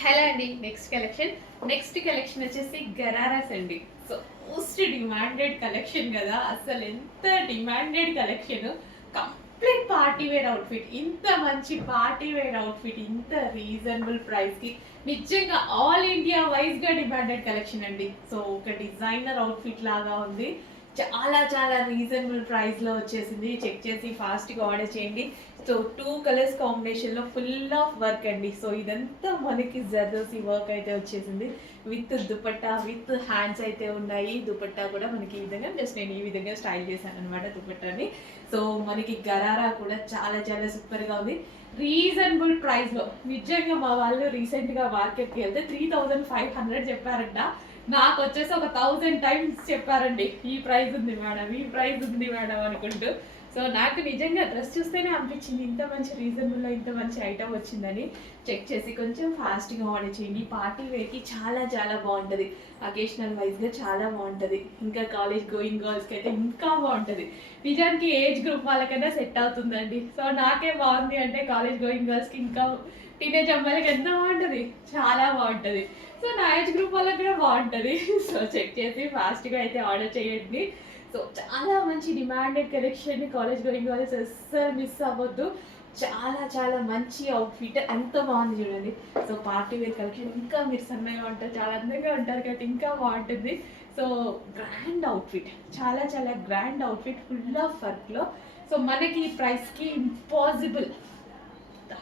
Hello అండి. Next collection వచ్చేసి గరారాస్ అండి. సో మోస్ట్ డిమాండెడ్ కలెక్షన్ కదా, అసలు ఎంత demanded collection. Complete party wear outfit, ఇంత మంచి పార్టీ వేర్ అవుట్ఫిట్ ఇంత రీజనబుల్ ప్రైస్ కి నిజంగా ఆల్ ఇండియా వైజ్ గా డిమాండెడ్ కలెక్షన్ అండి. సో ఒక డిజైనర్ అవుట్ఫిట్ లాగా ఉంది, చాలా చాలా రీజనబుల్ ప్రైస్ లో వచ్చేసింది. చెక్ చేసి ఫాస్ట్ గా ఆర్డర్ చేయండి. సో 2 కలర్స్ కాంబినేషన్ లో ఫుల్ ఆఫ్ వర్క్ అండి. సో ఇదంతా మనకి జర్దోసి వర్క్ అయితే వచ్చేసింది, విత్ దుపట్టా విత్ హ్యాండ్స్ అయితే ఉన్నాయి. దుపట్టా కూడా మనకి ఈ విధంగా జస్ట్ నేను ఈ విధంగా స్టైల్ చేశాను అనమాట దుపట్టాని. సో మనకి గరారా కూడా చాలా చాలా సూపర్ గా ఉంది, రీజనబుల్ ప్రైస్ లో. నిజంగా మా వాళ్ళు రీసెంట్ గా మార్కెట్కి వెళ్తే 3500 చెప్పారంట, నాకు వచ్చేసి ఒక 1000 టైమ్స్ చెప్పారండి ఈ ప్రైస్ ఉంది మేడం, ఈ ప్రైస్ ఉంది మేడం అనుకుంటూ. సో నాకు నిజంగా డ్రెస్ చూస్తేనే అనిపించింది ఇంత మంచి రీజనబుల్లో ఇంత మంచి ఐటమ్ వచ్చిందని. చెక్ చేసి కొంచెం ఫాస్ట్గా ఆర్డర్ చేయండి. పార్టీ వేర్కి చాలా చాలా బాగుంటుంది, అకేషనల్ వైజ్గా చాలా బాగుంటుంది, ఇంకా కాలేజ్ గోయింగ్ గర్ల్స్కి అయితే ఇంకా బాగుంటుంది. నిజానికి ఏజ్ గ్రూప్ వాళ్ళకైనా సెట్ అవుతుందండి. సో నాకే బాగుంది అంటే కాలేజ్ గోయింగ్ గర్ల్స్కి ఇంకా టీనేజ్ అమ్మాయిలకి ఎంత బాగుంటుంది, చాలా బాగుంటుంది. సో నా ఏజ్ గ్రూప్ వాళ్ళకి కూడా బాగుంటుంది. సో చెక్ చేసి ఫాస్ట్గా అయితే ఆర్డర్ చేయండి. సో చాలా మంచి demanded collection, college going girls అస్సలు మిస్ అవ్వద్దు. చాలా చాలా మంచి అవుట్ఫిట్, ఎంత బాగుంది చూడండి. సో పార్టీ వేర్ కలెక్షన్, ఇంకా మీరు సన్నగా ఉంటారు, చాలా అందంగా ఉంటారు కాబట్టి ఇంకా బాగుంటుంది. సో గ్రాండ్ అవుట్ఫిట్, చాలా చాలా గ్రాండ్ అవుట్ఫిట్, ఫుల్ ఆఫ్ వర్క్లో. సో మనకి ఈ ప్రైస్కి ఇంపాసిబుల్,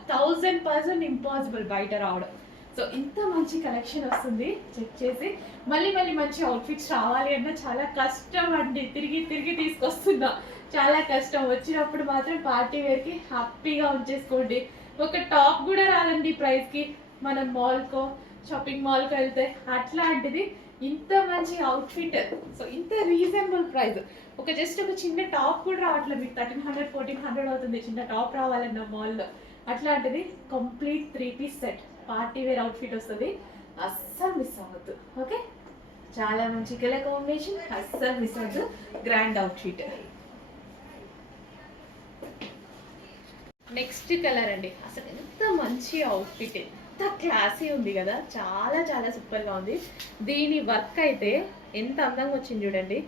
1000% ఇంపాసిబుల్ బయట రావడం. సో ఇంత మంచి కలెక్షన్ వస్తుంది. చెక్ చేసి మళ్ళీ మళ్ళీ మంచి అవుట్ఫిట్స్ రావాలి అన్నా చాలా కష్టం అండి, తిరిగి తిరిగి తీసుకొస్తున్నా, చాలా కష్టం. వచ్చినప్పుడు మాత్రం పార్టీ వేర్కి హ్యాపీగా ఉంచేసుకోండి. ఒక టాప్ కూడా రాదండి ప్రైస్కి. మనం మాల్కో షాపింగ్ మాల్కి వెళ్తే అట్లాంటిది ఇంత మంచి అవుట్ఫిట్. సో ఇంత రీజనబుల్ ప్రైస్, ఒక జస్ట్ ఒక చిన్న టాప్ కూడా రావట్లేదు మీకు. 1300 1400 అవుతుంది చిన్న టాప్ రావాలన్న మాల్లో. అట్లాంటిది complete 3 piece set party wear outfit వస్తుంది, అస్సలు మిస్ అవ్వద్దు. ఓకే, చాలా మంచి కలర్ కాంబినేషన్, అస్సలు మిస్ అవ్వద్దు. Grand outfit. నెక్స్ట్ కలర్ అండి, అసలు ఎంత మంచి అవుట్ఫిట్, ఎంత క్లాసీ ఉంది కదా, చాలా చాలా సూపర్గా ఉంది. దీని వర్క్ అయితే ఎంత అందంగా వచ్చింది చూడండి.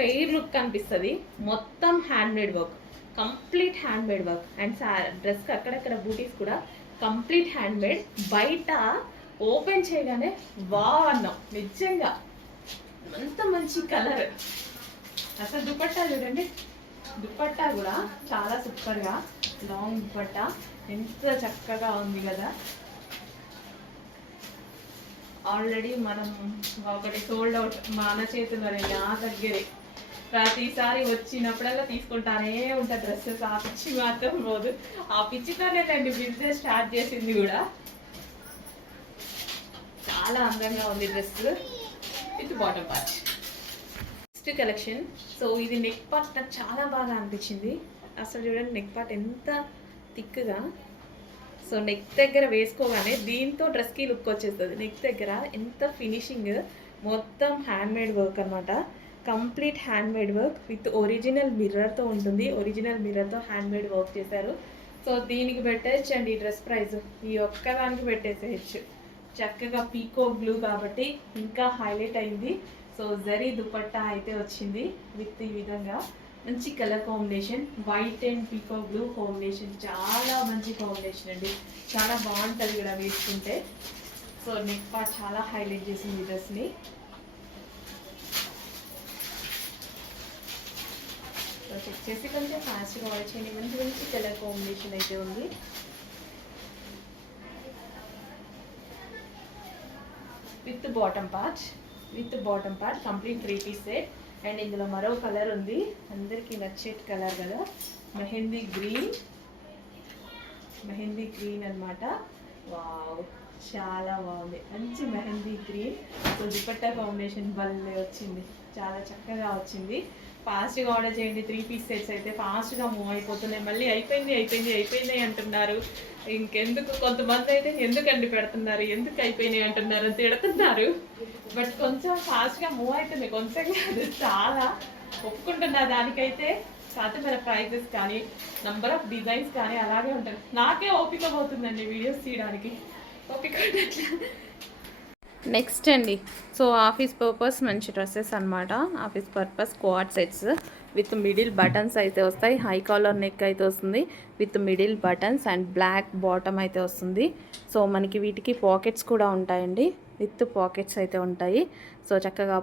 పెయిర్ లుక్ కనిపిస్తుంది, మొత్తం handmade work, complete handmade work. And డ్రెస్కి అక్కడక్కడ బూటీస్ కూడా కంప్లీట్ హ్యాండ్ మేడ్. బయట ఓపెన్ చేయగానే వావ్ అన్నాం నిజంగా, అంత మంచి కలర్. అసలు దుపట్టా చూడండి, దుపట్టా కూడా చాలా సూపర్గా లాంగ్ దుపట్టా, ఎంత చక్కగా ఉంది కదా. ఆల్రెడీ మనం ఒకటి సోల్డ్ అవుట్ మన చేతుల్లోనే, నా దగ్గరే ప్రతిసారి వచ్చినప్పుడల్లా తీసుకుంటానే ఉంటా డ్రెస్సెస్. ఆ పిచ్చి మాత్రం పోదు, ఆ పిచ్చితోనే రండి బిజినెస్ స్టార్ట్ చేసింది కూడా. చాలా అందంగా ఉంది dress with bottom part. Next collection, so ఇది నెక్ పార్ట్ నాకు చాలా బాగా అనిపించింది. అసలు చూడండి నెక్ పార్ట్ ఎంత థిక్గా. సో నెక్ దగ్గర వేసుకోగానే దీంతో డ్రెస్కి లుక్ వచ్చేస్తుంది. నెక్ దగ్గర ఎంత ఫినిషింగ్, మొత్తం హ్యాండ్ మేడ్ వర్క్ అనమాట, complete handmade work with original మిర్రర్తో ఉంటుంది. ఒరిజినల్ మిర్రర్తో హ్యాండ్ మేడ్ వర్క్ చేశారు. సో దీనికి పెట్టేయచ్చు అండి డ్రెస్ ప్రైస్, ఈ ఒక్కదానికి పెట్టేసేయచ్చు చక్కగా. పీకో బ్లూ కాబట్టి ఇంకా హైలైట్ అయింది. సో జరీ దుపట్టా అయితే వచ్చింది విత్ ఈ విధంగా మంచి colour combination, white and peacock blue combination, చాలా మంచి కాంబినేషన్ అండి, చాలా బాగుంటుంది కూడా వేసుకుంటే. సో నెక్ పార్ట్ చాలా హైలైట్ చేసింది డ్రెస్ని. సో చెక్ చేసి కొంచెం ఫాస్ట్గా ఆర్డర్ చేయండి. మంచి మంచి కలర్ కాంబినేషన్ అయితే ఉంది. With bottom part complete 3 piece set. And ఇందులో మరో కలర్ ఉంది, అందరికీ నచ్చే కలర్ కదా, మెహందీ గ్రీన్ అనమాట. వావ్, చాలా బాగుంది, మంచి mehndi green. So dupatta combination భలే వచ్చింది, చాలా చక్కగా వచ్చింది. ఫాస్ట్గా ఆర్డర్ చేయండి. 3 పీస్ సెట్స్ అయితే ఫాస్ట్గా మూవ్ అయిపోతున్నాయి. మళ్ళీ అయిపోయింది అంటున్నారు. ఇంకెందుకు, కొంతమంది అయితే ఎందుకండి పెడుతున్నారు, ఎందుకు అయిపోయినాయి అంటున్నారు, తిడుతున్నారు. బట్ కొంచెం ఫాస్ట్గా మూవ్ అవుతుంది, కొంచెం కాదు చాలా, ఒప్పుకుంటున్నా దానికైతే. సాధ్యమైన ప్రైజెస్ కానీ నంబర్ ఆఫ్ డిజైన్స్ కానీ అలాగే ఉంటాయి. నాకే ఓపిక పోతుందండి వీడియోస్ తీయడానికి. ఓపిక ఉండట్లా. నెక్స్ట్ అండి, సో ఆఫీస్ పర్పస్ మంచి డ్రెస్సెస్ అనమాట. Office purpose coord sets with middle buttons అయితే వస్తాయి. హై కాలర్ నెక్ అయితే వస్తుంది with middle buttons and black bottom అయితే వస్తుంది. సో మనకి వీటికి పాకెట్స్ కూడా ఉంటాయండి, విత్ పాకెట్స్ అయితే ఉంటాయి. సో చక్కగా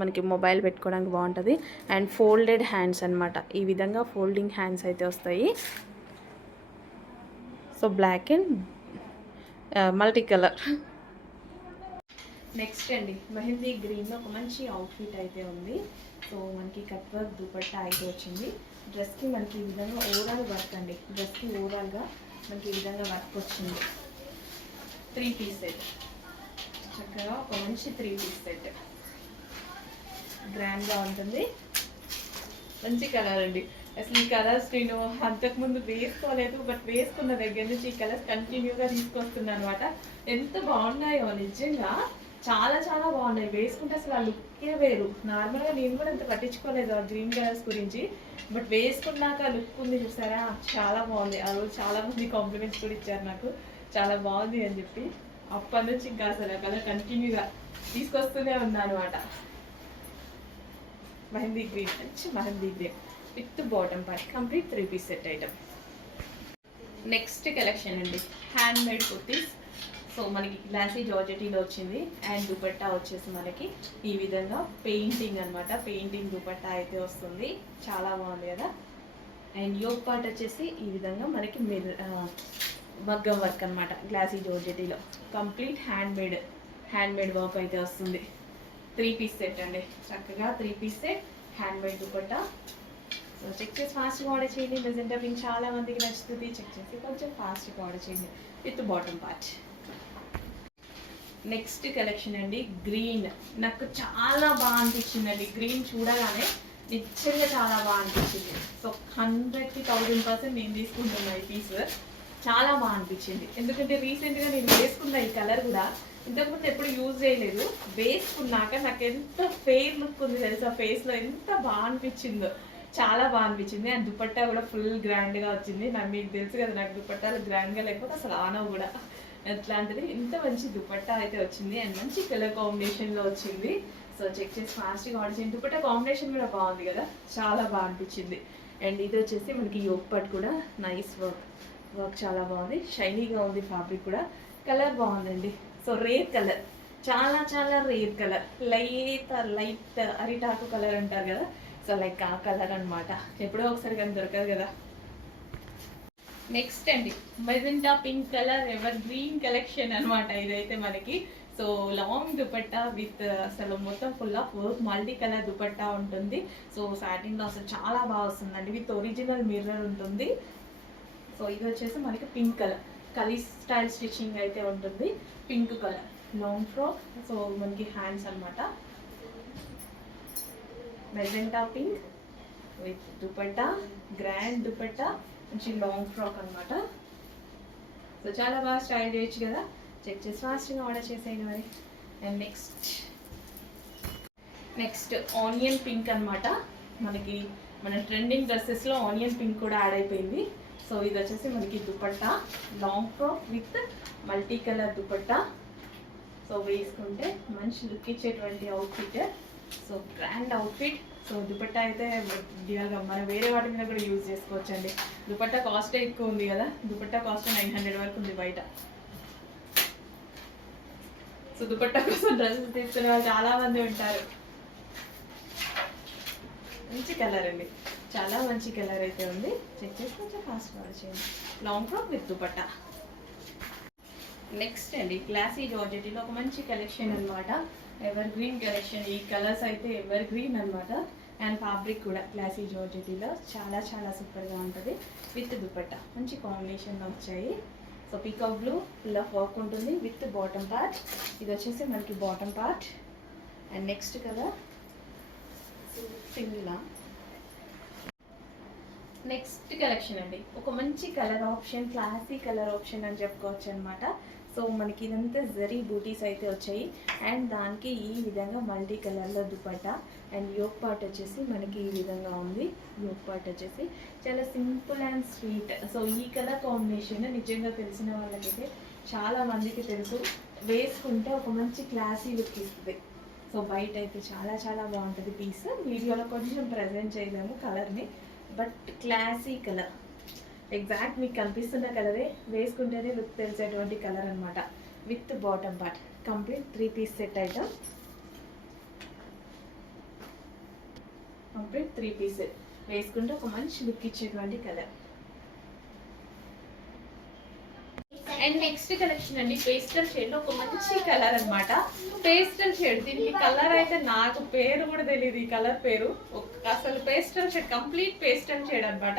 మనకి మొబైల్ పెట్టుకోవడానికి బాగుంటుంది. అండ్ ఫోల్డెడ్ హ్యాండ్స్ అనమాట, ఈ విధంగా ఫోల్డింగ్ హ్యాండ్స్ అయితే వస్తాయి. So black and multi colour. Next అండి, మెహందీ గ్రీన్లో ఒక మంచి అవుట్ఫిట్ అయితే ఉంది. సో మనకి కట్ వర్క్ దుపట్టా అయితే వచ్చింది. డ్రెస్కి మనకి ఈ విధంగా ఓవరాల్ వర్క్ అండి, డ్రెస్కి ఓవరాల్గా మనకి ఈ విధంగా వర్క్ వచ్చింది. 3 పీస్ సెట్, చక్కగా ఒక మంచి 3 పీస్ సెట్, గ్రాండ్గా ఉంటుంది. మంచి కలర్ అండి. అసలు ఈ కలర్స్ నేను అంతకుముందు వేసుకోలేదు, బట్ వేసుకున్న దగ్గర నుంచి ఈ కలర్స్ కంటిన్యూగా తీసుకొస్తున్నాను అనమాట. ఎంత బాగున్నాయో నిజంగా, చాలా చాలా బాగున్నాయి. వేసుకుంటే అసలు ఆ లుక్కే వేరు. నార్మల్గా నేను కూడా ఇంత పట్టించుకోలేదు ఆ గ్రీన్ కలర్స్ గురించి, బట్ వేసుకున్నాక లుక్ ఉంది చూసారా, చాలా బాగుంది. ఆ రోజు చాలా మంది కాంప్లిమెంట్స్ కూడా ఇచ్చారు నాకు, చాలా బాగుంది అని చెప్పి. అప్పటి నుంచి ఇంకా అసలు ఆ కలర్ కంటిన్యూగా తీసుకొస్తూనే ఉన్నా అనమాట. మెహందీ గ్రీన్, మంచి mehndi green with bottom part, complete 3 piece set item. Next collection అండి, హ్యాండ్ మేడ్ కుర్తీస్. సో మనకి గ్లాసీ జార్జెటీలో వచ్చింది. అండ్ దుపట్టా వచ్చేసి మనకి ఈ విధంగా పెయింటింగ్ అనమాట, పెయింటింగ్ దుపట్టా అయితే వస్తుంది. చాలా బాగుంది కదా. అండ్ యోగ్ పార్ట్ వచ్చేసి ఈ విధంగా మనకి మగ్గం వర్క్ అనమాట, గ్లాసీ జార్జెటీలో కంప్లీట్ హ్యాండ్ మేడ్ వర్క్ అయితే వస్తుంది. 3 పీస్ సెట్ అండి, చక్కగా 3 పీస్ సెట్ handmade dupatta. So check చేసి ఫాస్ట్గా ఆర్డర్ చేయండి. మెజెంటా పింక్ చాలా మందికి నచ్చుతుంది, చెక్ చేసి కొంచెం ఫాస్ట్గా ఆర్డర్ చేయండి with bottom part. Next collection అండి, గ్రీన్. నాకు చాలా బాగా అనిపించిందండి గ్రీన్ చూడగానే, నిజంగా చాలా బాగా అనిపించింది. సో 100కి 1000% నేను తీసుకుంటున్నా ఈ పీస్. చాలా బాగా అనిపించింది, ఎందుకంటే రీసెంట్గా నేను వేసుకున్న ఈ కలర్ కూడా ఇంతకుముందు ఎప్పుడు యూజ్ చేయలేదు. వేసుకున్నాక నాకు ఎంత ఫెయిర్ లుక్ ఉంది తెలుసా, ఫేస్లో ఎంత బాగా అనిపించిందో, చాలా బాగా అనిపించింది. అండ్ దుపట్టా కూడా ఫుల్ గ్రాండ్గా వచ్చింది. నాకు మీకు తెలుసు కదా, నాకు దుపట్టాలు గ్రాండ్గా లేకపోతే అసలు ఆనవు కూడా. అట్లాంటిది ఇంత మంచి దుపట్టా అయితే వచ్చింది. అండ్ మంచి కలర్ కాంబినేషన్లో వచ్చింది. సో చెక్ చేసి ఫాస్ట్గా ఆర్డర్ చేయండి. దుపట్టా కాంబినేషన్ కూడా బాగుంది కదా, చాలా బాగా అనిపించింది. అండ్ ఇది వచ్చేసి మనకి యోగ్ పార్ట్ కూడా నైస్ వర్క్ చాలా బాగుంది, షైనీగా ఉంది. ఫ్యాబ్రిక్ కూడా, కలర్ బాగుందండి. సో రేర్ కలర్, చాలా చాలా రేర్ కలర్, లైట్ అరిటాకు కలర్ అంటారు కదా, సో లైక్ ఆ కలర్ అనమాట. ఎప్పుడో ఒకసారి కానీ దొరకదు కదా. నెక్స్ట్ అండి, magenta pink colour ever green collection అనమాట ఇదైతే మనకి. సో లాంగ్ దుపట్టా విత్ అసలు మొత్తం full of work, multi colour dupatta ఉంటుంది. సో సాటిన్లో అసలు చాలా బాగా వస్తుందండి, విత్ ఒరిజినల్ మిర్రర్ ఉంటుంది. సో ఇది వచ్చేసి మనకి పింక్ కలర్, కలీ స్టైల్ స్టిచ్చింగ్ అయితే ఉంటుంది. Pink colour long frock. So మనకి హ్యాండ్స్ అనమాట, magenta pink with dupatta, grand dupatta, మంచి లాంగ్ ఫ్రాక్ అనమాట. సో చాలా బాగా స్టైల్ చేయొచ్చు కదా, చెక్ చేసి ఫాస్ట్గా ఆర్డర్ చేసేయండి మరి. అండ్ నెక్స్ట్ ఆనియన్ పింక్ అనమాట. మనకి మన ట్రెండింగ్ డ్రెస్సెస్లో ఆనియన్ పింక్ కూడా యాడ్ అయిపోయింది. సో ఇది వచ్చేసి మనకి dupatta, long frock with multi colour dupatta. So వేసుకుంటే మంచి లుక్ ఇచ్చేటువంటి outfit. So grand outfit. So dupatta అయితే డియర్గా మనం వేరే వాటి మీద కూడా యూజ్ చేసుకోవచ్చండి. దుపట్టా కాస్ట్ ఎక్కువ ఉంది కదా, దుపట్టా కాస్ట్ 900 వరకు ఉంది బయట. సో దుపట్టా కోసం డ్రెస్సెస్ తీసుకునే వాళ్ళు చాలా మంది ఉంటారు. మంచి కలర్ అండి, చాలా మంచి కలర్ అయితే ఉంది. చెక్ చేసి కొంచెం ఫాస్ట్ ఆర్డర్ చేయండి. Long frock with dupatta. Next అండి, క్లాసీ జార్జెటీలో ఒక మంచి కలెక్షన్ అనమాట, ఎవర్ గ్రీన్ కలెక్షన్. ఈ కలర్స్ అయితే ఎవర్ గ్రీన్ అనమాట. అండ్ ఫ్యాబ్రిక్ కూడా క్లాసీ జార్జెటీలో చాలా చాలా సూపర్గా ఉంటుంది. విత్ దుపట్టా మంచి కాంబినేషన్లో వచ్చాయి. So peacock blue full of work ఉంటుంది విత్ బాటమ్ పార్ట్. ఇది వచ్చేసి మనకి bottom part. And next colour సింగిలా. నెక్స్ట్ కలెక్షన్ అండి, ఒక మంచి colour option, classy colour option అని చెప్పుకోవచ్చు అనమాట. సో మనకి ఇదంతా జరీ బూటీస్ అయితే వచ్చాయి. అండ్ దానికి ఈ విధంగా మల్టీ కలర్లో దుపట్టా. అండ్ యోగ్ పార్ట్ వచ్చేసి మనకి ఈ విధంగా ఉంది. యోగ్ పార్ట్ వచ్చేసి చాలా సింపుల్ అండ్ స్వీట్. సో ఈ కలర్ కాంబినేషన్ నిజంగా తెలిసిన వాళ్ళకైతే చాలా మందికి తెలుసు, వేసుకుంటే ఒక మంచి క్లాసీ లుక్ ఇస్తుంది. సో బయట అయితే చాలా చాలా బాగుంటుంది పీస్. వీడియోలో కొంచెం ప్రజెంట్ చేయలేము కలర్ని, బట్ క్లాసీ కలర్, ఎగ్జాక్ట్ మీకు కనిపిస్తున్న కలరే, వేసుకుంటేనే లుక్ తెలిసేటువంటి కలర్ అనమాట. With bottom part complete 3 piece set item, complete 3 piece set, వేసుకుంటే ఒక మంచి లుక్ ఇచ్చేటువంటి కలర్. అండ్ నెక్స్ట్ కలెక్షన్ అండి, పేస్టల్ షేడ్ లో ఒక మంచి కలర్ అన్నమాట. పేస్టల్ షేడ్, దీనికి కలర్ అయితే నాకు పేరు కూడా తెలియదు, ఈ కలర్ పేరు. అసలు pastel shade, complete pastel shade అన్నమాట.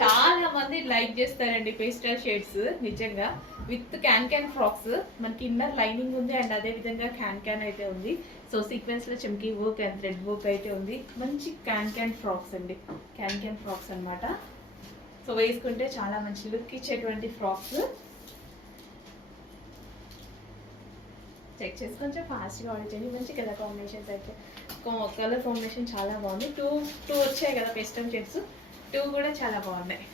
చాలా మంది లైక్ చేస్తారండి పేస్టల్ షేడ్స్ నిజంగా. విత్ క్యాన్ ఫ్రాక్స్, మనకి ఇన్నర్ లైనింగ్ ఉంది అండ్ అదే విధంగా క్యాన్ అయితే ఉంది. సో సీక్వెన్స్ లో చమ్కీ వర్క్ అండ్ థ్రెడ్ వర్క్ అయితే ఉంది. మంచి క్యాన్ ఫ్రాక్స్ అండి, క్యాన్ ఫ్రాక్స్ అన్నమాట. సో వేసుకుంటే చాలా మంచి లుక్ ఇచ్చేటువంటి ఫ్రాక్స్. చెక్ చేసి కొంచెం ఫాస్ట్గా ఆర్డర్ చేయండి. మంచి కలర్ కాంబినేషన్స్ అయితే, కలర్ కాంబినేషన్ చాలా బాగుంది. టూ వచ్చాయి కదా పెస్టల్ షేడ్స్, 2 కూడా చాలా బాగున్నాయి.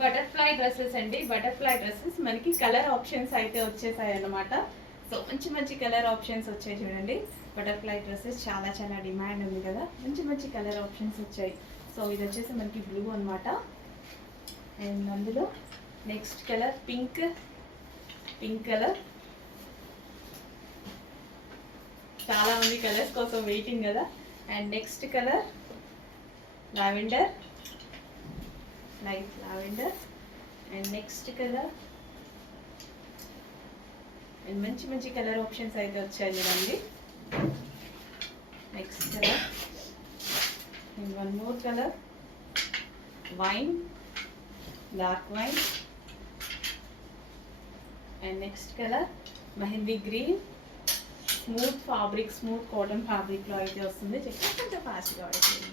బటర్ఫ్లై డ్రెస్సెస్ అండి, బటర్ఫ్లై డ్రెస్సెస్ మనకి కలర్ ఆప్షన్స్ అయితే వచ్చేసాయి అన్నమాట. సో మంచి మంచి కలర్ ఆప్షన్స్ వచ్చాయి చూడండి. బటర్ఫ్లై డ్రెస్సెస్ చాలా చాలా డిమాండ్ ఉంది కదా, మంచి మంచి కలర్ ఆప్షన్స్ వచ్చాయి. సో ఇది వచ్చేసి మనకి బ్లూ అనమాట. అండ్ అందులో నెక్స్ట్ కలర్ పింక్ కలర్. చాలా మంది కలర్స్ కోసం వెయిటింగ్ కదా. And next colour lavender, light lavender. And next colour, and మంచి మంచి కలర్ ఆప్షన్స్ అయితే వచ్చాయి చూడండి. Next colour, and 1 more colour wine, dark wine. And next colour mehndi green, smooth fabric, smooth cotton fabric లో అయితే వస్తుంది. కొంచెం ఫాస్ట్గా పడుతుంది.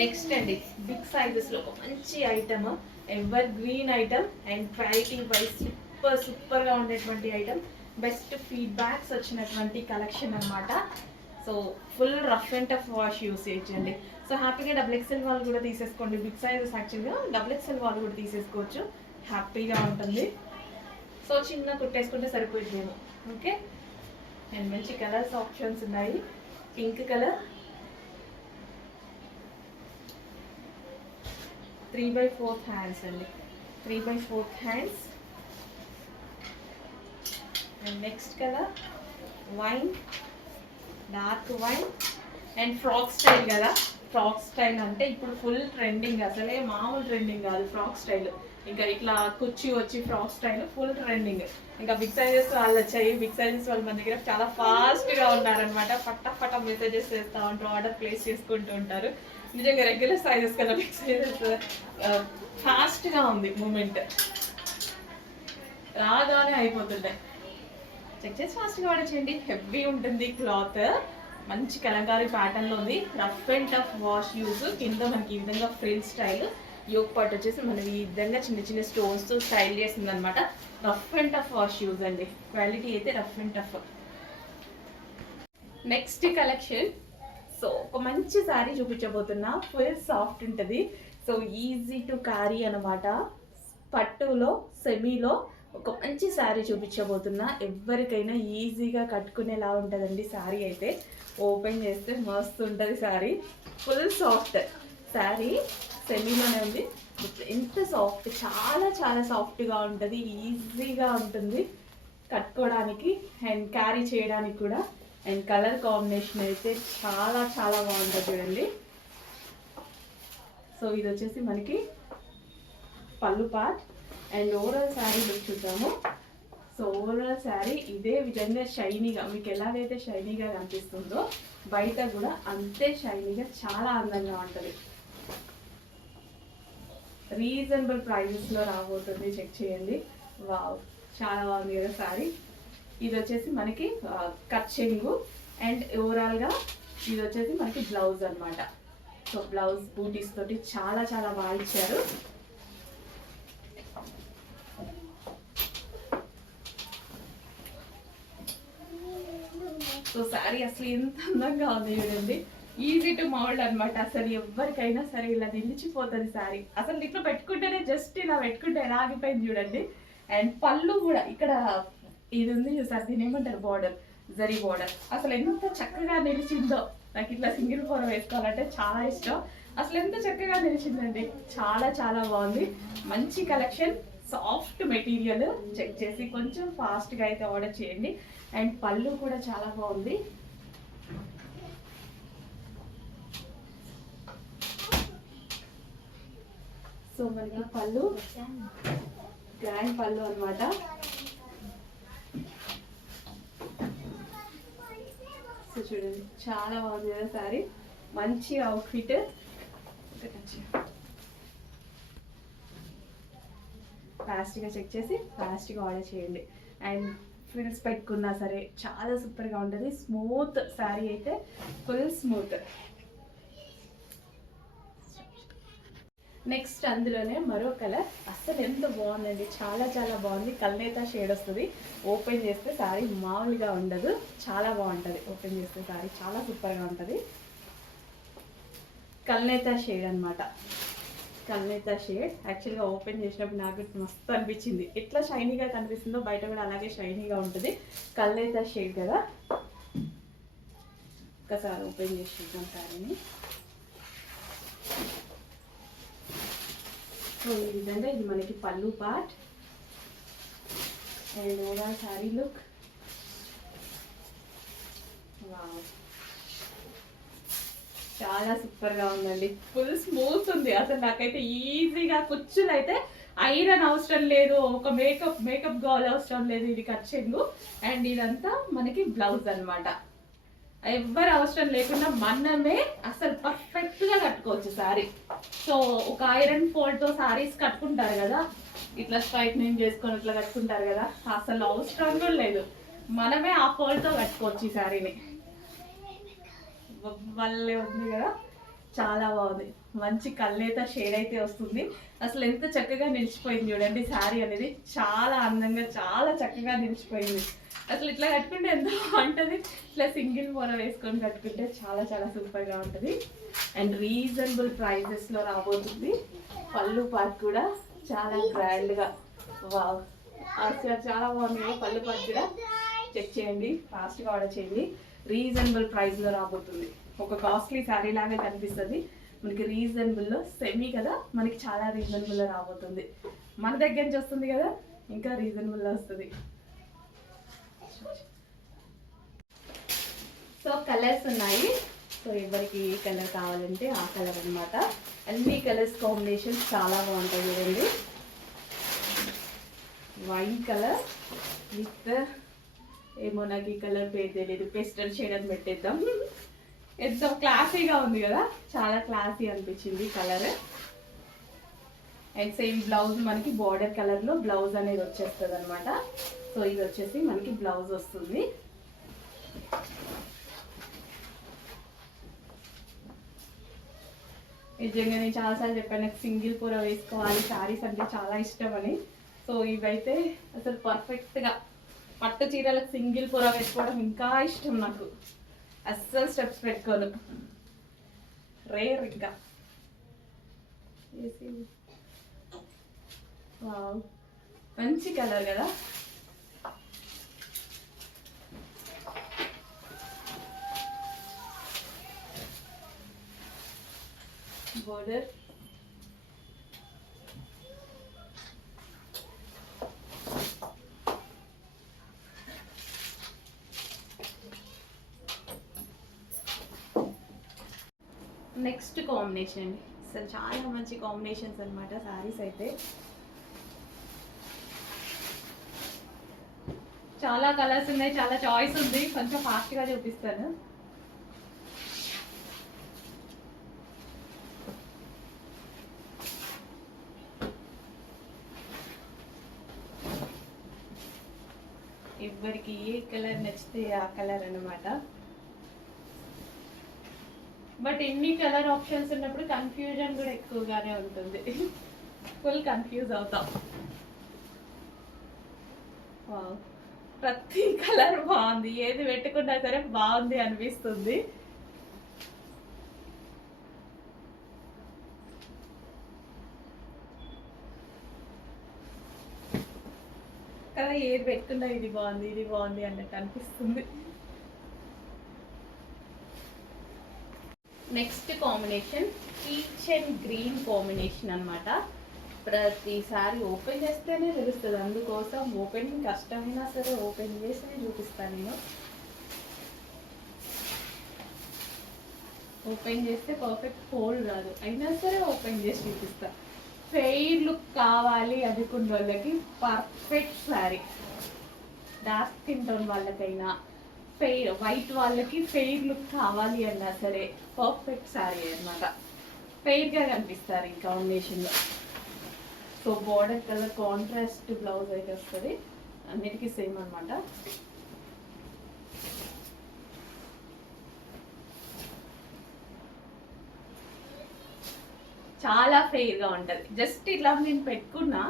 నెక్స్ట్ అండి, బిగ్ సైజెస్ లో ఒక మంచి item, ever green item and quality wise super గా ఉండేటువంటి ఐటమ్. బెస్ట్ ఫీడ్బ్యాక్స్ వచ్చినటువంటి కలెక్షన్ అనమాట. So full rough and tough wash usage అండి. సో హ్యాపీగా XXL వాళ్ళు కూడా తీసేసుకోండి. బిగ్ సైజెస్ యాక్చువల్గా XXL వాళ్ళు కూడా తీసేసుకోవచ్చు, హ్యాపీగా ఉంటుంది. సో చిన్న కుట్టేసుకుంటే సరిపోతుందేమో. ఓకే. అండ్ మంచి కలర్స్ ఆప్షన్స్ ఉన్నాయి. పింక్ కలర్, 3/4 హ్యాండ్స్ అండి, 3/4 hands. And next colour wine, dark wine. And frock style కదా, ఫ్రాక్ స్టైల్ అంటే ఇప్పుడు ఫుల్ ట్రెండింగ్, అసలే మామూలు ట్రెండింగ్ కాదు ఫ్రాక్ స్టైల్. ఇంకా ఇట్లా కుర్చీ వచ్చి ఫ్రాక్ స్టైల్ ఫుల్ ట్రెండింగ్. ఇంకా బిగ్ సైజెస్ వాళ్ళు వచ్చాయి. బిగ్ సైజెస్ వాళ్ళు మన దగ్గర చాలా ఫాస్ట్గా ఉన్నారనమాట. ఫట్ట మెసేజెస్ చేస్తూ ఉంటారు, ఆర్డర్ ప్లేస్ చేసుకుంటూ ఉంటారు. నిజంగా రెగ్యులర్ సైజెస్ కదా బిగ్ సైజెస్, ఫాస్ట్గా ఉంది మూమెంట్, రాగానే అయిపోతుంటాయి. చెక్ చేసి ఫాస్ట్గా ఆర్డర్ చేయండి. హెవీ ఉంటుంది క్లాత్, మంచి కలంకారీ ప్యాటర్న్లో ఉంది. Rough and tough wash use. కింద మనకి ఈ విధంగా ఫ్రిల్ స్టైల్, యోక్ పార్ట్ వచ్చేసి మనకి ఈ విధంగా చిన్న చిన్న స్టోన్స్తో స్టైల్ చేస్తుంది అనమాట. Rough and tough wash use అండి, క్వాలిటీ అయితే rough and tough. Next collection, so ఒక మంచి శారీ చూపించబోతున్నా. ఫుల్ సాఫ్ట్ ఉంటుంది, సో ఈజీ టు క్యారీ అనమాట. పట్టులో సెమీలో ఒక మంచి శారీ చూపించబోతున్నా. ఎవరికైనా ఈజీగా కట్టుకునేలా ఉంటుందండి శారీ అయితే. ఓపెన్ చేస్తే మస్తు ఉంటుంది శారీ. ఫుల్ సాఫ్ట్ శారీ, సెమీలోనే ఉంది. ఎంత సాఫ్ట్, చాలా చాలా సాఫ్ట్గా ఉంటుంది, ఈజీగా ఉంటుంది కట్టుకోవడానికి అండ్ క్యారీ చేయడానికి కూడా. అండ్ కలర్ కాంబినేషన్ అయితే చాలా చాలా బాగుంటుంది చూడండి. సో ఇది వచ్చేసి మనకి పళ్ళు part. And overall sari look చూద్దాము. సో ఓవరాల్ శారీ ఇదే విధంగా షైనీగా, మీకు ఎలాగైతే షైనీగా కనిపిస్తుందో బయట కూడా అంతే షైనీగా చాలా అందంగా ఉంటుంది. రీజనబుల్ ప్రైజెస్లో రాబోతుంది, చెక్ చేయండి. వావ్, చాలా బాగుంది కదా శారీ. ఇది వచ్చేసి మనకి కట్ చెంగు అండ్ ఓవరాల్గా ఇది వచ్చేసి మనకి బ్లౌజ్ అనమాట. సో బ్లౌజ్ బూటీస్ తోటి చాలా చాలా బాగా ఇచ్చారు. సో శారీ అసలు ఎంత అందంగా ఉంది చూడండి. ఈజీ టు మౌల్డ్ అన్నమాట. అసలు ఎవరికైనా సరే ఇలా నిలిచిపోతుంది శారీ. అసలు ఇట్లా పెట్టుకుంటేనే జస్ట్ ఇలా పెట్టుకుంటే ఎలా ఆగిపోయింది చూడండి. అండ్ పళ్ళు కూడా ఇక్కడ ఇది ఉంది చూసారు, దీని ఏమంటారు, బార్డర్, జరీ బార్డర్. అసలు ఎంత చక్కగా నిలిచిందో. నాకు ఇట్లా సింగిల్ ఫోర్ వేసుకోవాలంటే చాలా ఇష్టం. అసలు ఎంత చక్కగా నిలిచిందండి, చాలా చాలా బాగుంది. మంచి కలెక్షన్, సాఫ్ట్ మెటీరియల్. చెక్ చేసి కొంచెం ఫాస్ట్గా అయితే ఆర్డర్ చేయండి. అండ్ పళ్ళు కూడా చాలా బాగుంది. సో మనకి పళ్ళు గ్రాండ్ పళ్ళు అనమాట. సో చూడండి చాలా బాగుంది కదా సారీ, మంచి అవుట్ఫిట్. ఫాస్ట్గా చెక్ చేసి ఫాస్ట్గా ఆర్డర్ చేయండి. అండ్ ఫ్రిల్స్ పెట్టుకున్నా సరే చాలా సూపర్గా ఉంటుంది. స్మూత్ శారీ అయితే, ఫుల్ స్మూత్. నెక్స్ట్ అందులోనే మరో కలర్, అస్సలు ఎంత బాగుందండి, చాలా చాలా బాగుంది. కల్నేత షేడ్ వస్తుంది. ఓపెన్ చేస్తే శారీ మామూలుగా ఉండదు, చాలా బాగుంటుంది. ఓపెన్ చేస్తే శారీ చాలా సూపర్గా ఉంటుంది. కల్నేత షేడ్ అనమాట. కల్నేత షేడ్ యాక్చువల్గా ఓపెన్ చేసినప్పుడు నాకు మస్తు అనిపించింది. ఎట్లా షైనీగా కనిపిస్తుందో బయట కూడా అలాగే షైనీగా ఉంటుంది. కల్నేత షేడ్ కదా. ఒకసారి ఓపెన్ చేసి చూద్దాం శారీని. సో ఈ విధంగా ఇది మనకి పళ్ళు part. And overall sari look, wow, చాలా సూపర్గా ఉందండి. ఫుల్ స్మూత్ ఉంది. అసలు నాకైతే ఈజీగా కుచ్చులు అయితే ఐరన్ అవసరం లేదు, ఒక మేకప్ గౌల్ అవసరం లేదు. ఇది కచ్చింగు. అండ్ ఇదంతా మనకి బ్లౌజ్ అనమాట. ఎవ్వరు అవసరం లేకుండా మనమే అసలు పర్ఫెక్ట్గా కట్టుకోవచ్చు శారీ. సో ఒక ఐరన్ ఫోల్డ్తో శారీస్ కట్టుకుంటారు కదా, ఇట్లా స్ట్రైట్నింగ్ చేసుకొని ఇట్లా కట్టుకుంటారు కదా, అసలు అవసరం కూడా లేదు. మనమే ఆ ఫోల్డ్తో కట్టుకోవచ్చు ఈ శారీని. వల్లే ఉంది కదా, చాలా బాగుంది. మంచి కల్నేత షేడ్ అయితే వస్తుంది. అసలు ఎంత చక్కగా నిలిచిపోయింది చూడండి శారీ అనేది. చాలా అందంగా, చాలా చక్కగా నిలిచిపోయింది. అసలు ఇట్లా కట్టుకుంటే ఎంత బాగుంటుంది. ఇట్లా సింగిల్ పొర వేసుకొని కట్టుకుంటే చాలా చాలా సూపర్గా ఉంటుంది. అండ్ రీజనబుల్ ప్రైజెస్లో రాబోతుంది. పళ్ళు పార్ట్ కూడా చాలా గ్రాండ్గా, వావ్, అసలు చాలా బాగుంది. పళ్ళు పార్ట్ కూడా చెక్ చేయండి, ఫాస్ట్గా ఆర్డర్ చేయండి. రీజనబుల్ ప్రైస్లో రాబోతుంది. ఒక కాస్ట్లీ శారీ లాగా కనిపిస్తుంది, మనకి రీజనబుల్లో సెమీ కదా, మనకి చాలా రీజనబుల్లో రాబోతుంది. మన దగ్గర నుంచి వస్తుంది కదా, ఇంకా రీజనబుల్లో వస్తుంది. సో కలర్స్ ఉన్నాయి. సో ఎవరికి ఏ కలర్ కావాలంటే ఆ కలర్ అనమాట. అన్ని కలర్స్ కాంబినేషన్స్ చాలా బాగుంటాయి చూడండి. వైన్ కలర్ విత్ ఏమో నాకు ఈ కలర్ పేరు తెలియదు, పెస్టల్ షేడ్ అని పెట్టేద్దాం. ఎంత క్లాసీగా ఉంది కదా, చాలా క్లాసీ అనిపించింది కలర్. అండ్ సేమ్ బ్లౌజ్ మనకి బార్డర్ కలర్లో బ్లౌజ్ అనేది వచ్చేస్తుంది అనమాట. సో ఇది వచ్చేసి మనకి బ్లౌజ్ వస్తుంది. నిజంగా నేను చాలాసార్లు చెప్పాను, నాకు సింగిల్ కూర వేసుకోవాలి, శారీస్ అంటే చాలా ఇష్టం అని. సో ఇవైతే అసలు పర్ఫెక్ట్గా, పట్టు చీరలకు సింగిల్ కూర వేసుకోవడం ఇంకా ఇష్టం నాకు. అస్సలు స్టెప్స్ పెట్టుకోను, రేర్ ఇంకా. వావ్, మంచి కలర్ కదా. బోర్డర్, నెక్స్ట్ కాంబినేషన్ అండి. అసలు చాలా మంచి కాంబినేషన్స్ అనమాట శారీస్ అయితే. చాలా కలర్స్ ఉన్నాయి, చాలా చాయిస్ ఉంది. కొంచెం ఫాస్ట్గా చూపిస్తాను. ఎవరికి ఏ కలర్ నచ్చితే ఆ కలర్ అనమాట. బట్ ఎన్ని కలర్ ఆప్షన్స్ ఉన్నప్పుడు కన్ఫ్యూజన్ కూడా ఎక్కువగానే ఉంటుంది. ఫుల్ కన్ఫ్యూజ్ అవుతాం. ప్రతి కలర్ బాగుంది, ఏది పెట్టుకున్నా సరే బాగుంది అనిపిస్తుంది. కదా ఏది పెట్టుకున్నా ఇది బాగుంది అన్నట్టు అనిపిస్తుంది. Next combination peach and green combination అనమాట. ప్రతిసారి ఓపెన్ చేస్తేనే తెలుస్తుంది, అందుకోసం ఓపెనింగ్ కష్టమైనా సరే ఓపెన్ చేసి చూపిస్తాను నేను. ఓపెన్ చేస్తే పర్ఫెక్ట్ ఫోల్డ్ రాదు, అయినా సరే ఓపెన్ చేసి చూపిస్తా. ఫెయిర్ లుక్ కావాలి అనుకున్న వాళ్ళకి perfect sari. Dark skin tone వాళ్ళకైనా ఫెయిర్ వైట్ వాళ్ళకి ఫెయిర్ లుక్ కావాలి అన్నా సరే పర్ఫెక్ట్ శారీ అనమాట. ఫెయిర్గా కనిపిస్తారు ఈ కాంబినేషన్లో. So border colour contrast blouse అయితే వస్తుంది, అన్నిటికీ సేమ్ అనమాట. చాలా ఫెయిర్గా ఉంటుంది. జస్ట్ ఇట్లా నేను పెట్టుకున్నా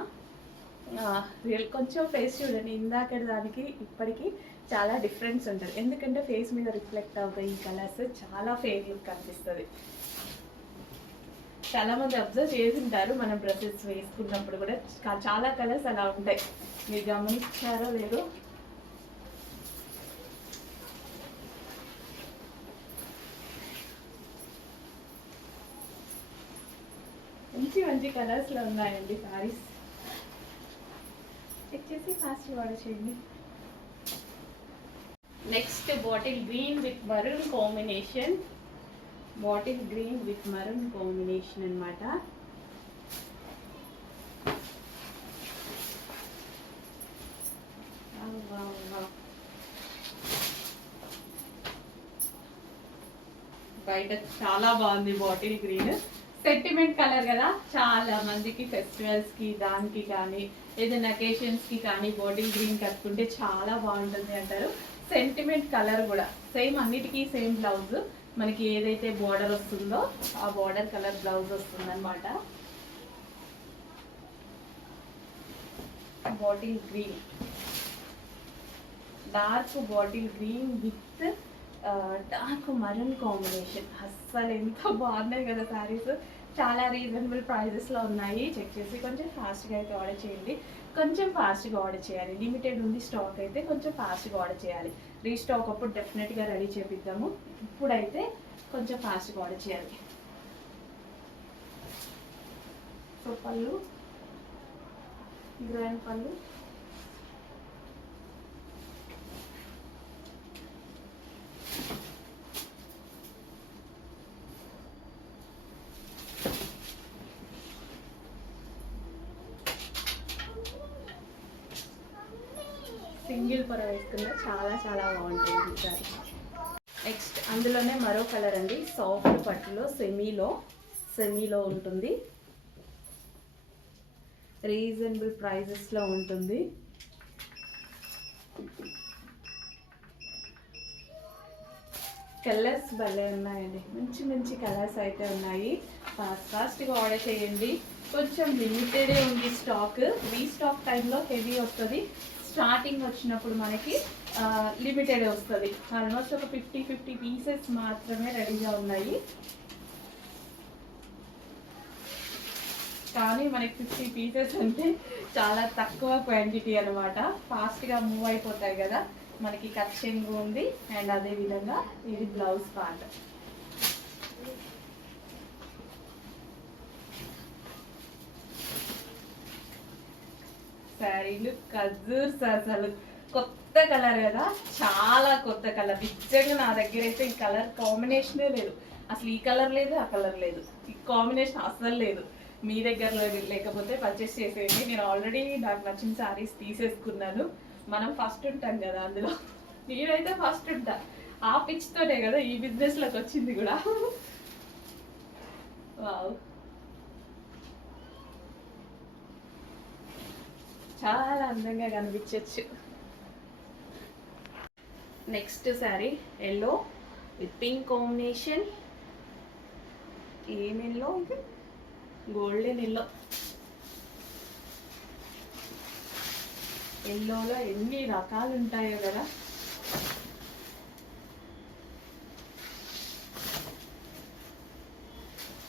కొంచెం ఫేస్ చూడండి, ఇందాక దానికి ఇప్పటికీ చాలా డిఫరెన్స్ ఉంటుంది. ఎందుకంటే ఫేస్ మీద రిఫ్లెక్ట్ అవుతాయి ఈ కలర్స్, చాలా ఫెయిర్ లుక్ కనిపిస్తుంది. చాలా మంది అబ్జర్వ్ చేసింటారు మనం డ్రెస్సెస్ వేసుకున్నప్పుడు కూడా చాలా కలర్స్ అలా ఉంటాయి, మీరు గమనించారో లేదో. మంచి మంచి కలర్స్లో ఉన్నాయండి సారీస్. చెక్ చేసి ఫాస్ట్ ఆర్డర్ చేయండి. Next bottle green with maroon combination. Bottle green with maroon combination అనమాట. బయట చాలా బాగుంది బాటిల్ గ్రీన్. సెంటిమెంట్ కలర్ కదా, చాలా మందికి ఫెస్టివల్స్కి దానికి కానీ ఏదైనా అకేషన్స్కి కానీ బాటిల్ గ్రీన్ కట్టుకుంటే చాలా బాగుంటుంది అంటారు. సెంటిమెంట్ కలర్ కూడా సేమ్, అన్నిటికీ సేమ్ బ్లౌజ్. మనకి ఏదైతే బార్డర్ వస్తుందో ఆ బార్డర్ కలర్ బ్లౌజ్ వస్తుంది అనమాట. Bottle green, dark bottle green with dark maroon combination. అస్సలు ఎంత బాగున్నాయి కదా శారీస్, చాలా రీజనబుల్ ప్రైజెస్లో ఉన్నాయి. చెక్ చేసి కొంచెం ఫాస్ట్గా అయితే ఆర్డర్ చేయండి, కొంచెం ఫాస్ట్గా ఆర్డర్ చేయాలి. లిమిటెడ్ ఉంది స్టాక్, అయితే కొంచెం ఫాస్ట్గా ఆర్డర్ చేయాలి. రీస్టాక్ అప్పుడు డెఫినెట్గా రెడీ చేపిద్దాము, ఇప్పుడైతే కొంచెం ఫాస్ట్గా ఆర్డర్ చేయాలి. సో పళ్ళు, గ్రాండ్ పళ్ళు, సింగిల్ పొర వేసుకున్నా చాలా చాలా బాగుంటుంది ఈసారి. నెక్స్ట్ అందులోనే మరో కలర్ అండి, సాఫ్ట్ పట్టులో సెమీలో ఉంటుంది, రీజనబుల్ ప్రైజెస్లో ఉంటుంది. కలర్స్ భలే ఉన్నాయండి, మంచి మంచి కలర్స్ అయితే ఉన్నాయి. ఫాస్ట్గా ఆర్డర్ చేయండి, కొంచెం లిమిటెడే ఉంది స్టాక్. రీస్టాక్ టైంలో హెవీ వస్తుంది, స్టార్టింగ్ వచ్చినప్పుడు మనకి లిమిటెడ్ వస్తుంది. ఆల్మోస్ట్ ఒక 50 పీసెస్ మాత్రమే రెడీగా ఉన్నాయి, కానీ మనకి 50 పీసెస్ అంటే చాలా తక్కువ క్వాంటిటీ అనమాట. ఫాస్ట్గా మూవ్ అయిపోతాయి కదా. మనకి కచ్చింగ్ ఉంది, అండ్ అదేవిధంగా ఇది బ్లౌజ్ పార్ట్. శారీలు ఖజూర్స్ అసలు కొత్త కలర్ కదా, చాలా కొత్త కలర్. నిజంగా నా దగ్గర అయితే ఈ కలర్ కాంబినేషనే లేదు, అసలు ఈ కలర్ లేదు ఆ కలర్ లేదు, ఈ కాంబినేషన్ అసలు లేదు. మీ దగ్గర లేకపోతే పర్చేస్ చేసేయండి. నేను ఆల్రెడీ నాకు నచ్చిన శారీస్ తీసేసుకున్నాను. మనం ఫస్ట్ ఉంటాం కదా అందులో, నేనైతే ఫస్ట్ ఉంటా. ఆ పిచ్తోనే కదా ఈ బిజినెస్లోకి వచ్చింది కూడా. వావ్, చాలా అందంగా కనిపించవచ్చు. Next sari yellow with pink combination. ఏం ఎల్లో ఇది? Golden yellow. ఎల్లోలో ఎన్ని రకాలు ఉంటాయో కదా.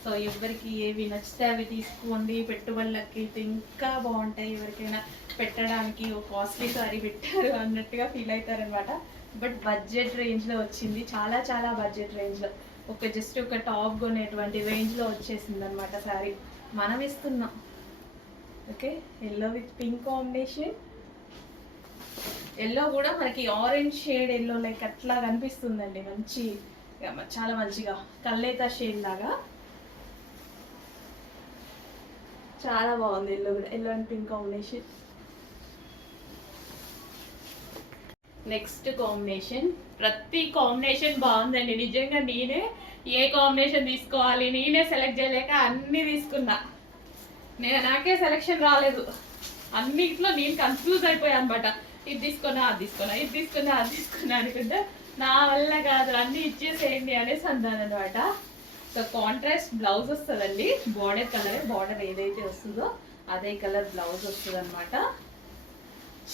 సో సో ఎవరికి ఏవి నచ్చితే అవి తీసుకోండి, పెట్టుబడులకి అయితే ఇంకా బాగుంటాయి. ఎవరికైనా పెట్టడానికి ఓ కాస్ట్లీ సారీ పెట్టారు అన్నట్టుగా ఫీల్ అవుతారనమాట. బట్ బడ్జెట్ రేంజ్లో వచ్చింది, చాలా చాలా బడ్జెట్ రేంజ్లో. జస్ట్ ఒక టాప్ కొనేటువంటి రేంజ్లో వచ్చేసింది అనమాట సారీ. మనం ఇస్తున్నాం. Okay, yellow with pink combination. Yellow కూడా మనకి ఆరెంజ్ షేడ్ ఎల్లో లైక్ అట్లా కనిపిస్తుందండి. మంచి, చాలా మంచిగా కల్లేత షేడ్ లాగా చాలా బాగుంది. ఎల్లో కూడా, yellow and pink combination. Next combination, ప్రతి కాంబినేషన్ బాగుందండి. నిజంగా నేనే ఏ కాంబినేషన్ తీసుకోవాలి నేనే సెలెక్ట్ చేయలేక అన్నీ తీసుకున్నా. నాకే సెలెక్షన్ రాలేదు, అన్నిట్లో నేను కన్ఫ్యూజ్ అయిపోయాను అనమాట. ఇది తీసుకున్నా అది తీసుకున్నా, ఇది తీసుకున్నా అది తీసుకున్నా అనుకుంటే నా వల్ల కాదు, అన్నీ ఇచ్చేసేయండి అనేసి అన్నాను అనమాట. సో కాంట్రాస్ట్ బ్లౌజ్ వస్తుందండి, బార్డర్ కలర్, బార్డర్ ఏదైతే వస్తుందో అదే కలర్ బ్లౌజ్ వస్తుంది అనమాట.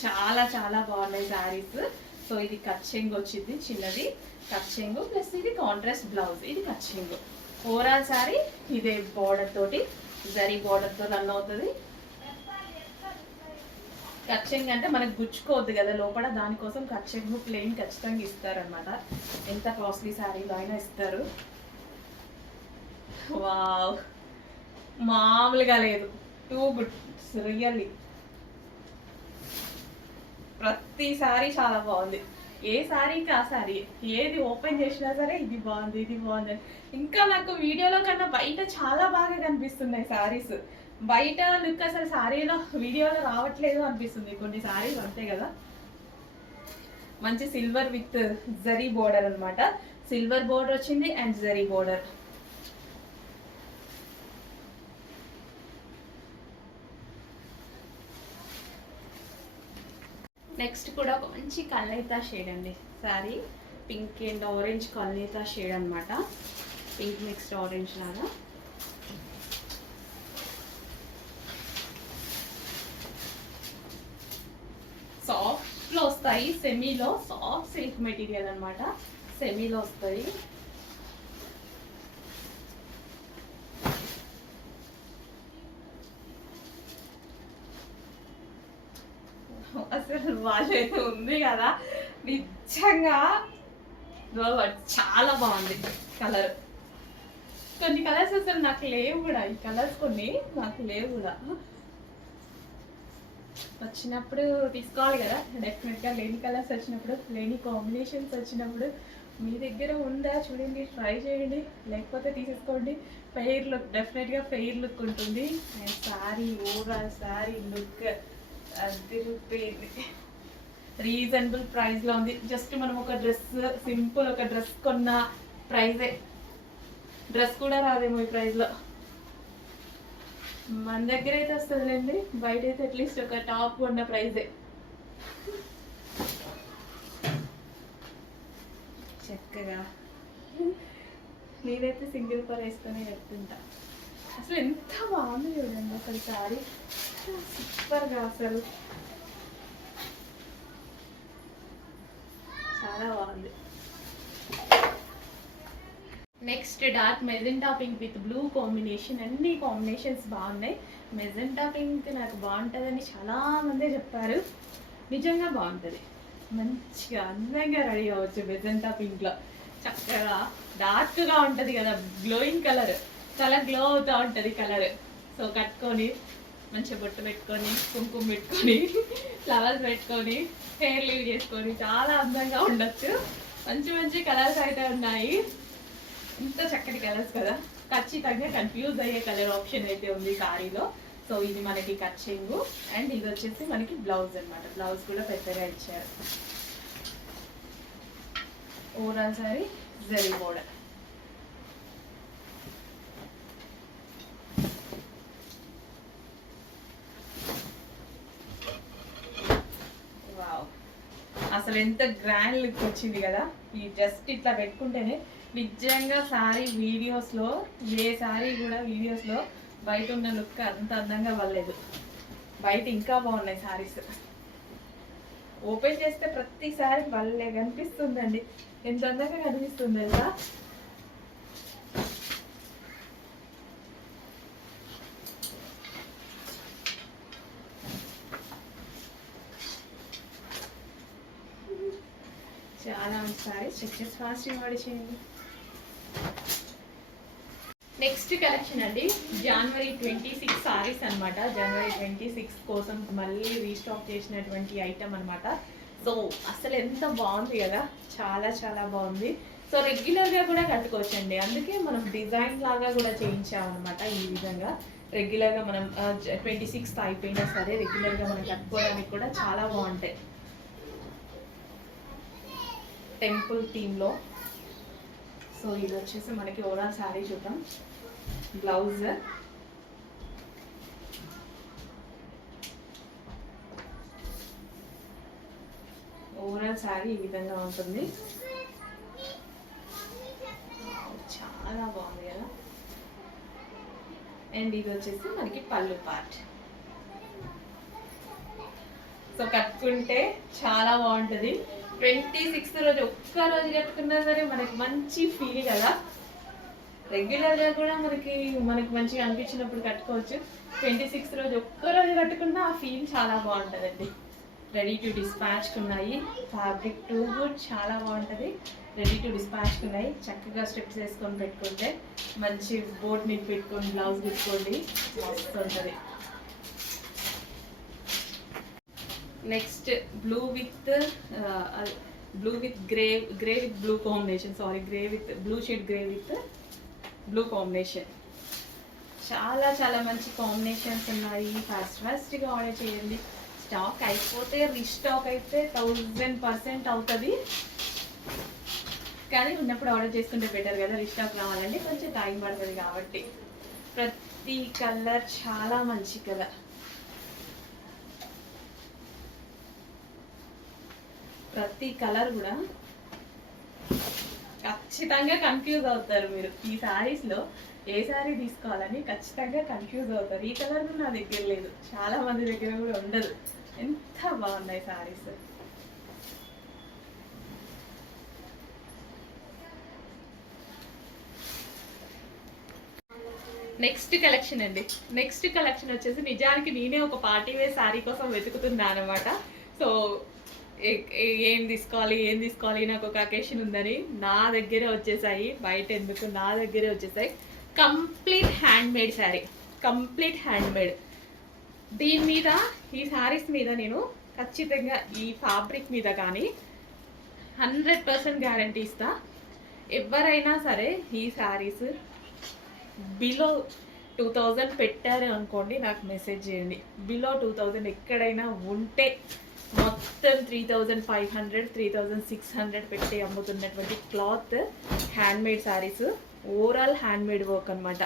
చాలా చాలా బాగున్నాయి శారీస్. సో ఇది కచ్చెంగ్ వచ్చింది, చిన్నది కచ్చెంగు, ప్లస్ ఇది కాంట్రాస్ట్ బ్లౌజ్, ఇది కచ్చెంగు. ఓవరాల్ శారీ ఇదే బార్డర్ తోటి, జరీ బార్డర్ తో రన్ అవుతుంది. కచ్చెంగ్ అంటే మనకు గుచ్చుకోవద్దు కదా లోపల, దానికోసం కచ్చెంగు ప్లెయిన్ ఖచ్చితంగా ఇస్తారనమాట. ఎంత కాస్ట్లీ శారీలో అయినా ఇస్తారు. వావ్, మామూలుగా లేదు, టూ గుడ్, రియల్లీ. ప్రతి సారీ చాలా బాగుంది, ఏ సారీకి ఆ సారీ, ఏది ఓపెన్ చేసినా సరే ఇది బాగుంది ఇది బాగుంది. ఇంకా నాకు వీడియోలో కన్నా బయట చాలా బాగా కనిపిస్తున్నాయి సారీస్. బయట లుక్ అసలు సారీలో వీడియోలో రావట్లేదు అనిపిస్తుంది కొన్ని సారీస్, అంతే కదా. మంచి సిల్వర్ విత్ జరీ బోర్డర్ అనమాట. సిల్వర్ బోర్డర్ వచ్చింది అండ్ జరీ బోర్డర్. నెక్స్ట్ కూడా ఒక మంచి కల్నేతా షేడ్ అండి సారీ. పింక్ అండ్ ఆరెంజ్ కల్నేతా షేడ్ అనమాట. పింక్ మిక్స్డ్ ఆరెంజ్ లాగా. సాఫ్ట్లో వస్తాయి, సెమీలో సాఫ్ట్ సిల్క్ మెటీరియల్ అనమాట. సెమీలో వస్తాయి. అసలు వాళ్ళైతే ఉంది కదా నిజంగా చాలా బాగుంది కలర్. కొన్ని కలర్స్ అసలు నాకు లేవు కూడా, ఈ కలర్స్ కొన్ని నాకు లేవు కూడా. వచ్చినప్పుడు తీసుకోవాలి కదా డెఫినెట్గా. లేని కలర్స్ వచ్చినప్పుడు, లేని కాంబినేషన్స్ వచ్చినప్పుడు మీ దగ్గర ఉందా చూడండి, ట్రై చేయండి, లేకపోతే తీసేసుకోండి. ఫెయిర్ లుక్, డెఫినెట్గా ఫెయిర్ లుక్ ఉంటుంది. And sari, overall sari look అదిరిపోయింది. రీజనబుల్ ప్రైస్లో ఉంది. జస్ట్ మనం ఒక డ్రెస్, సింపుల్ ఒక డ్రెస్ కొన్న ప్రైజే. డ్రెస్ కూడా రాదేమో ఈ ప్రైస్లో. మన దగ్గర అయితే వస్తుందిలేండి, బయట అయితే అట్లీస్ట్ ఒక టాప్ కొన్న ప్రైజే. చక్కగా నేనైతే సింగిల్ పర్ వేసుకొని పెడుతుంటా. అసలు ఎంత బాగుంది చూడండి అసలు సారీ, సూపర్గా అసలు చాలా బాగుంది. Next dark magenta pink with blue combination. అన్ని కాంబినేషన్స్ బాగున్నాయి. మెజెంటా పింక్ నాకు బాగుంటుందని చాలా మంది చెప్పారు. నిజంగా బాగుంటుంది, మంచిగా అందంగా రెడీ అవ్వచ్చు మెజెంటా పింక్లో. చక్కగా డార్క్గా ఉంటుంది కదా, గ్లోయింగ్ కలర్, చాలా గ్లో అవుతూ ఉంటుంది కలర్. సో కట్టుకొని మంచిగా బొట్టు పెట్టుకొని, కుంకుమ పెట్టుకొని, ఫ్లవర్స్ పెట్టుకొని, హెయిర్ లీవ్ చేసుకొని చాలా అందంగా ఉండొచ్చు. మంచి మంచి కలర్స్ అయితే ఉన్నాయి. ఇంత చక్కటి కలర్స్ కదా, ఖచ్చితంగా కన్ఫ్యూజ్ అయ్యే కలర్ ఆప్షన్ అయితే ఉంది సారీలో. సో ఇది మనకి కచ్చింగు అండ్ ఇది వచ్చేసి మనకి బ్లౌజ్ అనమాట. బ్లౌజ్ కూడా పెద్దగా ఇచ్చారు. Overall sorry zari border. Wow, అసలు ఎంత గ్రాండ్ లుక్ వచ్చింది కదా. ఈ జస్ట్ ఇట్లా పెట్టుకుంటేనే నిజంగా సారీ వీడియోస్లో, ఏ సారీ కూడా వీడియోస్లో బయట ఉన్న లుక్ అంత అందంగా అవ్వలేదు. బయట ఇంకా బాగున్నాయి సారీస్. ఓపెన్ చేస్తే ప్రతిసారి భలే కనిపిస్తుందండి, ఎంత అందంగా కనిపిస్తుంది కదా. చాలా మంచి సారీస్ చెక్ చేసి ఫాస్ట్ ఆర్డర్ చేయండి. నెక్స్ట్ కలెక్షన్ అండి జనవరి 26 సారీస్ అనమాట. జనవరి 26 కోసం మళ్ళీ రీస్టాక్ చేసినటువంటి ఐటమ్ అనమాట. సో అసలు ఎంత బాగుంది కదా, చాలా చాలా బాగుంది. సో రెగ్యులర్గా కూడా కట్టుకోవచ్చండి, అందుకే మనం డిజైన్ లాగా కూడా చేయించామన్నమాట. ఈ విధంగా రెగ్యులర్గా మనం 26th అయిపోయినా సరే రెగ్యులర్గా మనం కట్టుకోవడానికి కూడా చాలా బాగుంటాయి. టెంపుల్ థీమ్లో. సో ఇది వచ్చేసి మనకి ఓవరాల్ శారీ చూద్దాం. బ్లౌజ్, ఓవరాల్ శారీ ఈ విధంగా ఉంటుంది. చాలా బాగుంది కదా. అండ్ ఇది వచ్చేసి మనకి పళ్ళు పార్ట్. సో కట్టుకుంటే చాలా బాగుంటుంది. 26th రోజు ఒక్క రోజు కట్టుకున్నా సరే మనకి మంచి ఫీల్ కదా. రెగ్యులర్గా కూడా మనకి మంచిగా అనిపించినప్పుడు కట్టుకోవచ్చు. 26th రోజు ఒక్క రోజు కట్టుకున్నా ఆ ఫీల్ చాలా బాగుంటుందండి. రెడీ టు డిస్పాచ్కి ఉన్నాయి. ఫ్యాబ్రిక్ టూ గుడ్, చాలా బాగుంటుంది. రెడీ టు డిస్పాచ్కి ఉన్నాయి. చక్కగా స్టెప్స్ వేసుకొని పెట్టుకుంటే మంచి బోట్ నిట్ పెట్టుకొని బ్లౌజ్ పెట్టుకోండి, మస్తు ఉంటుంది. Next blue with grey with blue combination. Sorry, blue shade grey with blue combination. చాలా చాలా మంచి కాంబినేషన్స్ ఉన్నాయి. ఫాస్ట్గా ఆర్డర్ చేయండి. స్టాక్ అయిపోతే రీస్టాక్ అయితే 1000% అవుతుంది, కానీ ఉన్నప్పుడు ఆర్డర్ చేసుకుంటే బెటర్ కదా. రీస్టాక్ రావాలంటే కొంచెం టైం పడుతుంది కాబట్టి. ప్రతి కలర్ చాలా మంచి కలర్. ప్రతి కలర్ కూడా ఖచ్చితంగా కన్ఫ్యూజ్ అవుతారు మీరు. ఈ శారీస్లో ఏ శారీ తీసుకోవాలని ఖచ్చితంగా కన్ఫ్యూజ్ అవుతారు. ఈ కలర్ నా దగ్గర లేదు, చాలా మంది దగ్గర కూడా ఉండదు. ఎంత బాగున్నాయి శారీస్. నెక్స్ట్ కలెక్షన్ అండి. నెక్స్ట్ కలెక్షన్ వచ్చేసి నిజానికి నేనే ఒక పార్టీ వేర్ శారీ కోసం వెతుకుతున్నాను అనమాట. సో ఏం తీసుకోవాలి నాకు ఒక అకేషన్ ఉందని నా దగ్గరే వచ్చేసాయి. బయట ఎందుకు, నా దగ్గరే వచ్చేసాయి. Complete hand made sari, complete hand made. దీని మీద, ఈ శారీస్ మీద నేను ఖచ్చితంగా ఈ ఫ్యాబ్రిక్ మీద కానీ 100% గ్యారంటీ ఇస్తా. ఎవరైనా సరే ఈ శారీస్ బిలో 2000 పెట్టారు అనుకోండి, నాకు మెసేజ్ చేయండి. బిలో 2000 ఎక్కడైనా ఉంటే మొత్తం 3500 3600 పెట్టి అమ్ముతున్నటువంటి cloth handmade saris, overall handmade work అనమాట.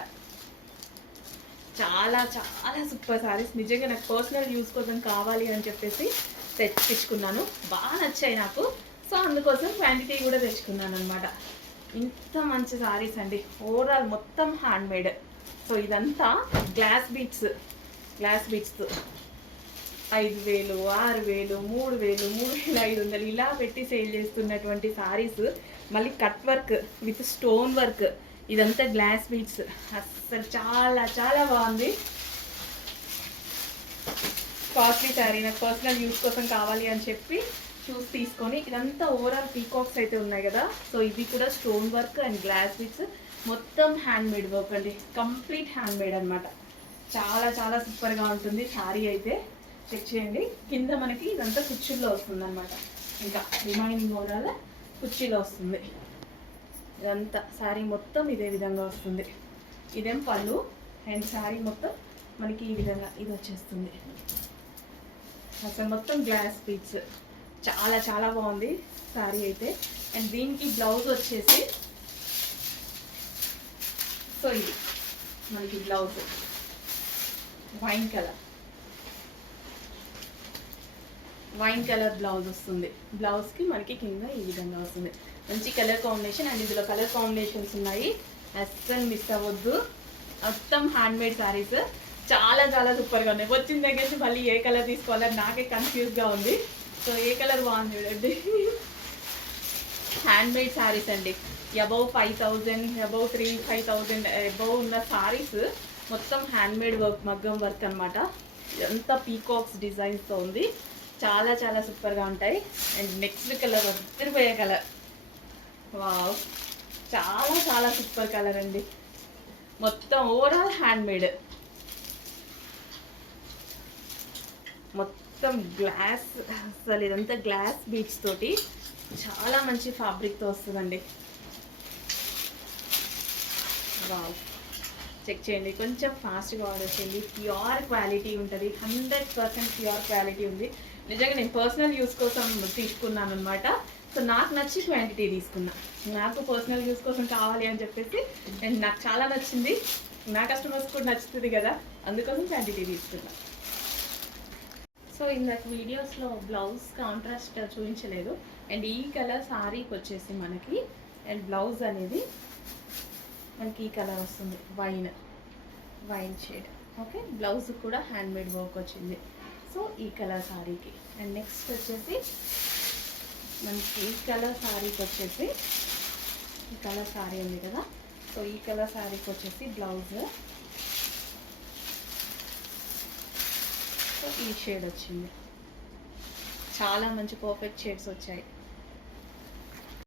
చాలా చాలా సూపర్ శారీస్. నిజంగా నాకు పర్సనల్ యూస్ కోసం కావాలి అని చెప్పేసి తెచ్చుకున్నాను. బాగా నచ్చాయి నాకు. సో అందుకోసం క్వాంటిటీ కూడా తెచ్చుకున్నాను అనమాట. ఇంత మంచి శారీస్ అండి. ఓవరాల్ మొత్తం హ్యాండ్మేడ్. సో ఇదంతా గ్లాస్ బీట్స్ 5000, 6000, 3000, 3500 ఇలా పెట్టి సేల్ చేస్తున్నటువంటి శారీస్. మళ్ళీ cut work with stone work, ఇదంతా గ్లాస్ బీట్స్. అస్సలు చాలా చాలా బాగుంది. కాస్ట్లీ శారీ, నాకు పర్సనల్ యూస్ కోసం కావాలి అని చెప్పి చూసి తీసుకొని, ఇదంతా ఓవరాల్ పీకాక్స్ అయితే ఉన్నాయి కదా. సో ఇది కూడా stone work and glass beads, మొత్తం హ్యాండ్మేడ్ వర్క్ అండి. కంప్లీట్ హ్యాండ్మేడ్ అనమాట. చాలా చాలా సూపర్గా ఉంటుంది శారీ అయితే. చెక్ చేయండి. కింద మనకి ఇదంతా కుర్చీల్లో వస్తుంది అనమాట. ఇంకా రిమైనింగ్ ఓవరాల్ కుర్చీలో వస్తుంది. ఇదంతా శారీ మొత్తం ఇదే విధంగా వస్తుంది. ఇదేం పళ్ళు. అండ్ శారీ మొత్తం మనకి ఈ విధంగా ఇది వచ్చేస్తుంది. అసలు మొత్తం గ్లాస్ పీస్. చాలా చాలా బాగుంది శారీ అయితే. అండ్ దీనికి బ్లౌజ్ వచ్చేసి, సో ఇది మనకి బ్లౌజ్ వైన్ కలర్ బ్లౌజ్ వస్తుంది. బ్లౌజ్కి మనకి కింద ఈ విధంగా వస్తుంది. మంచి కలర్ కాంబినేషన్. అండ్ ఇందులో కలర్ కాంబినేషన్స్ ఉన్నాయి, అస్సలు మిస్ అవ్వద్దు. మొత్తం హ్యాండ్మేడ్ శారీస్ చాలా చాలా సూపర్గా ఉన్నాయి. వచ్చిన దగ్గర నుంచి మళ్ళీ ఏ కలర్ తీసుకోవాలని నాకే కన్ఫ్యూజ్గా ఉంది. సో ఏ కలర్ బాగుంది చూడండి. హ్యాండ్మేడ్ శారీస్ అండి. అబౌవ్ 5000, అబౌవ్ 5000 అబౌవ్ ఉన్న శారీస్ మొత్తం హ్యాండ్మేడ్ వర్క్, మగ్గం వర్క్ అనమాట. ఇదంతా పీకాక్స్ డిజైన్స్తో ఉంది. చాలా చాలా సూపర్గా ఉంటాయి. అండ్ నెక్స్ట్ కలర్ వదిలిపోయే కలర్, వావ్, చాలా చాలా సూపర్ కలర్ అండి. మొత్తం ఓవరాల్ హ్యాండ్మేడ్, మొత్తం గ్లాస్, అసలు ఇదంతా గ్లాస్ బీడ్స్ తోటి చాలా మంచి ఫ్యాబ్రిక్తో వస్తుందండి. వావ్, చెక్ చేయండి, కొంచెం ఫాస్ట్గా ఆర్డర్ చేయండి. ప్యూర్ క్వాలిటీ ఉంటుంది, 100% ప్యూర్ క్వాలిటీ ఉంది. నిజంగా నేను పర్సనల్ యూస్ కోసం తీసుకున్నాను అనమాట. సో నాకు నచ్చి క్వాంటిటీ తీసుకున్నా. నాకు పర్సనల్ యూస్ కోసం కావాలి అని చెప్పేసి అండ్ నాకు చాలా నచ్చింది, నా కస్టమర్స్ కూడా నచ్చుతుంది కదా, అందుకోసం క్వాంటిటీ తీసుకున్నా. సో ఇందాక వీడియోస్లో బ్లౌజ్ కాంట్రాస్ట్ చూపించలేదు. అండ్ ఈ కలర్ సారీకి వచ్చేసి మనకి అండ్ బ్లౌజ్ అనేది మనకి ఈ కలర్ వస్తుంది, వైన్ షేడ్. ఓకే, బ్లౌజ్ కూడా హ్యాండ్మేడ్ వర్క్ వచ్చింది. సో ఈ కలర్ సారీకి. అండ్ నెక్స్ట్ వచ్చేసి మనకి ఈ కలర్ సారీకి వచ్చేసి, ఈ కలర్ సారీ ఉంది కదా, సో ఈ కలర్ సారీకి వచ్చేసి బ్లౌజ్ సో ఈ షేడ్ వచ్చింది. చాలా మంచి పర్ఫెక్ట్ షేడ్స్ వచ్చాయి.